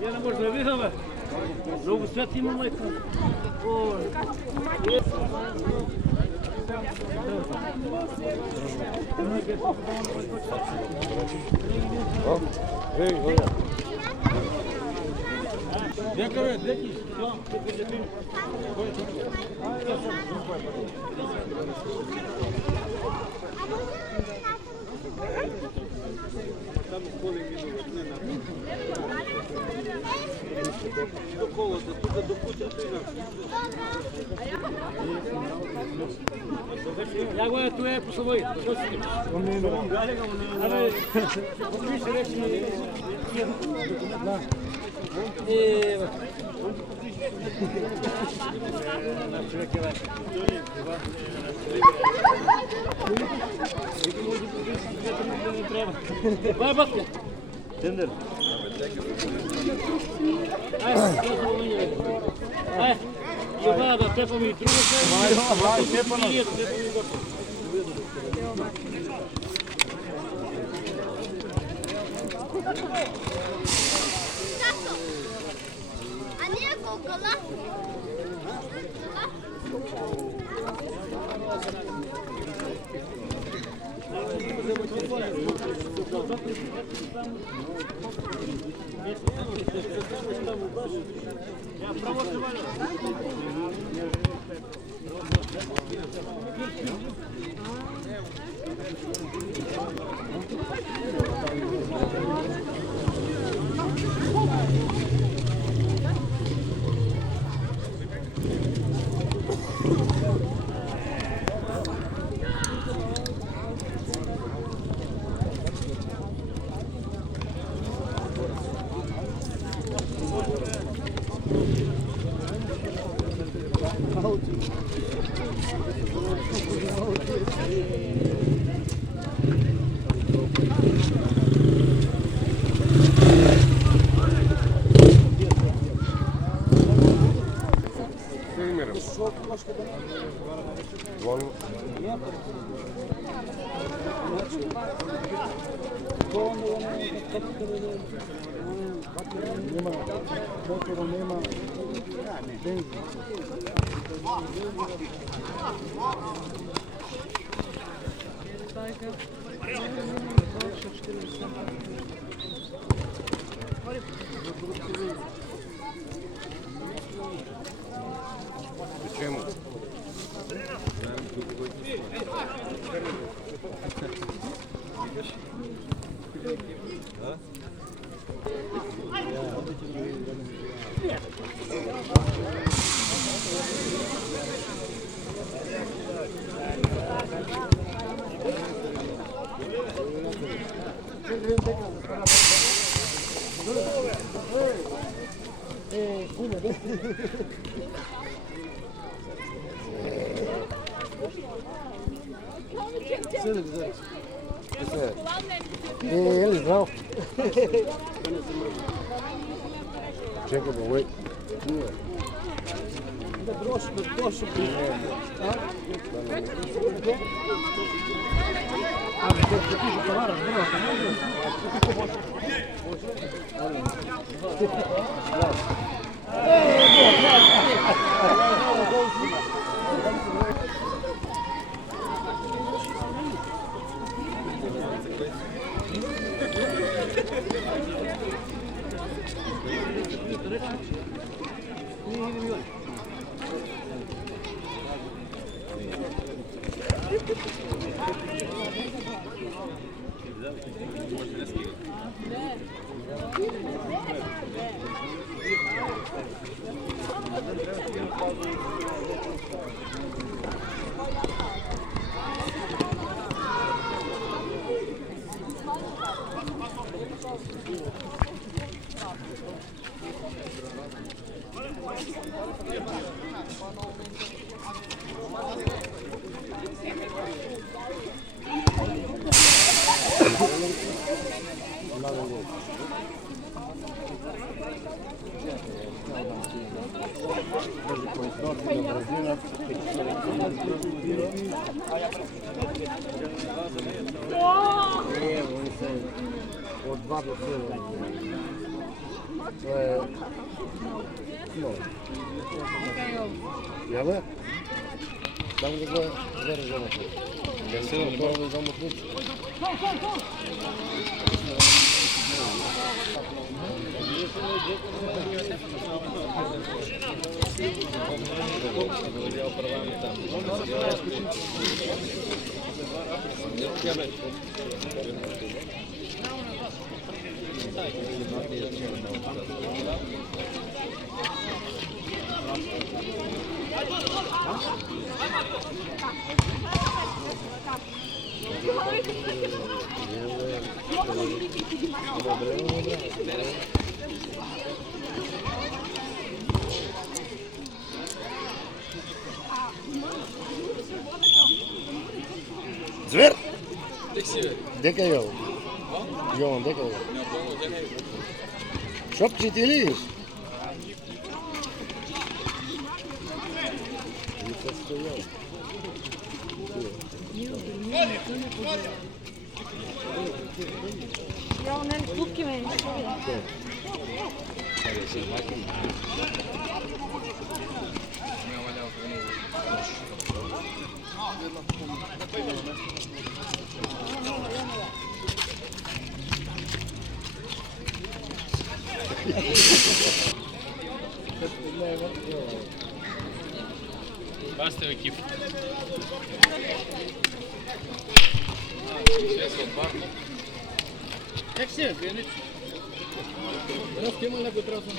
Я не можу вигавати. Знову святий молитву. Дякую. До холоду, туди до Путіна. Як ви тує посовуєте? Що з тим? Але більше речі є. Бабатка. Тендер. Івана, це помій друга. Давай, Степана. А не кукола? Чому? Ele não. Чекай, бо О! 2 до 7. Това е... много. Я бе? Само да го зарежем. Не се да това да изам от нищо. Звер! Дека јо? Јован, дека јо? Шопче ти ли иш? Ja, men kukke med Basta o equipe. Jak się, wiesz? Teraz nie ma na go teraz na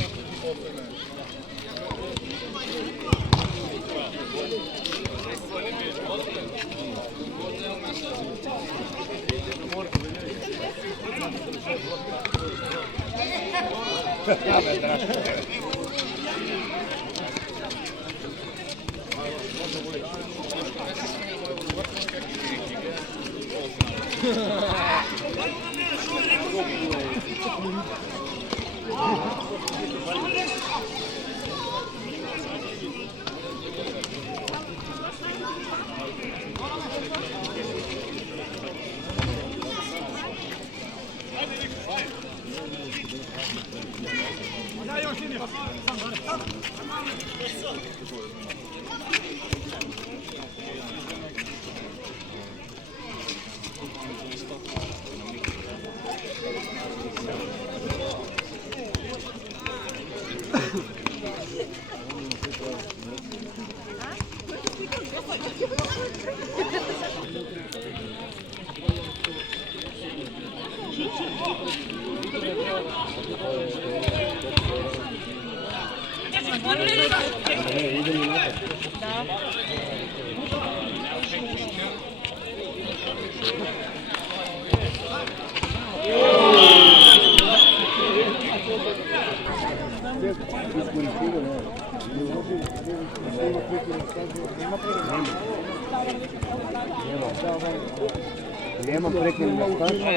Nema prekinjenja stanka.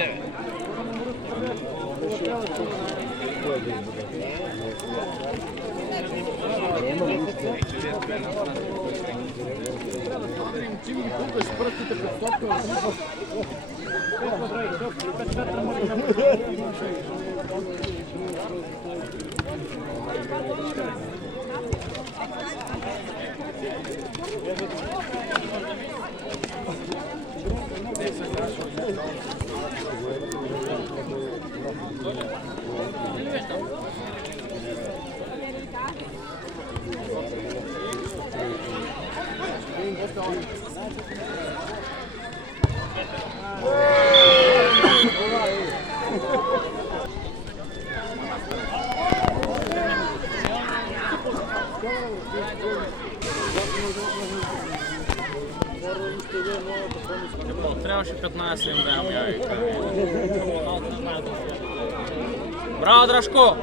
Трябваше 15 им да я и Браво, Драшко!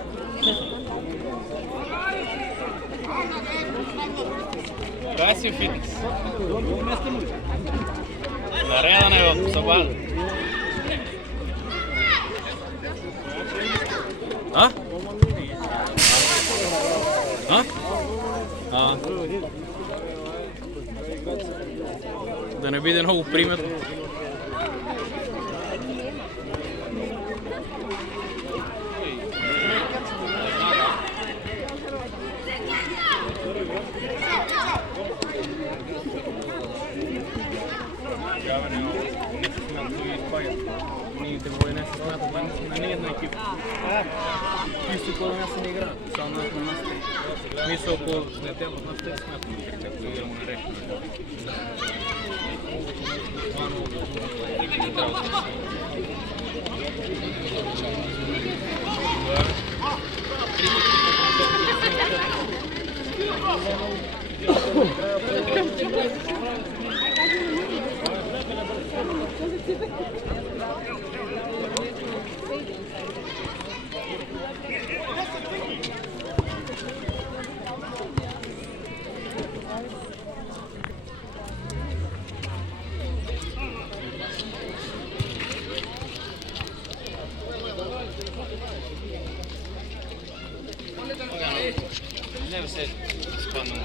Kaj si fitness? Naredeno je v sobalu. A? A? A? Da ne bude mnogo primetno. и Испания. Ние те не се смятат на неедна екипа. Чисто кога нас не играят, само на нас те. Мисля, ако не те от нас те смятат, ако игрamo на речно. Това много не трябва да се. Не се спадна.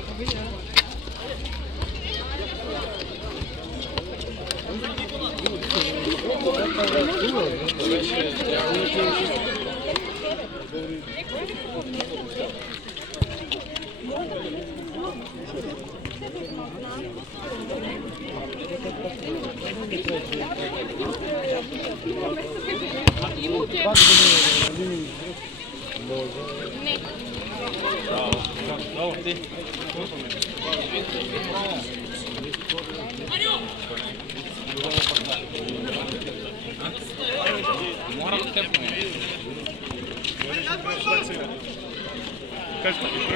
Bravo, ti. Moram te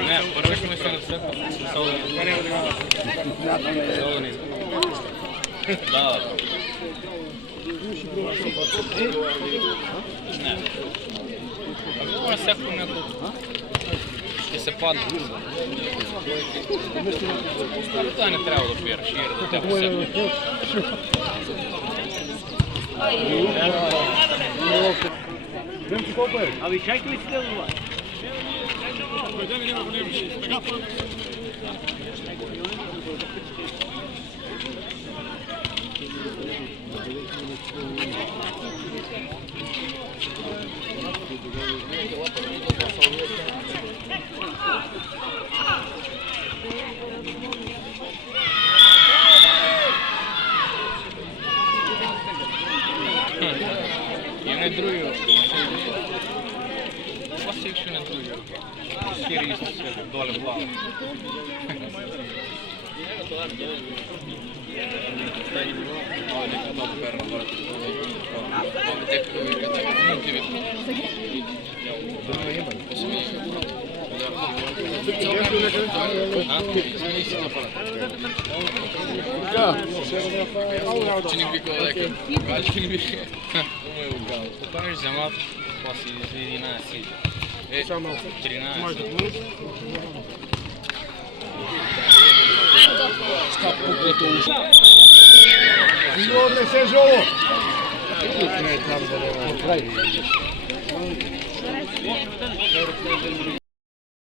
Ne, prvo smo se na sve Da. Ne. Ovo je всяко neko ще се падне. Това не трябва да пиеш, Ира, да те посепне. Ами чайка ли си да това? Не другия. Това се еще не другия. Хири се доле плава. Ученик викал дека, гачки ми покажеш за малко, после 11. 13. Скап поклато уши. Сигурно не се жоло! Не, там да не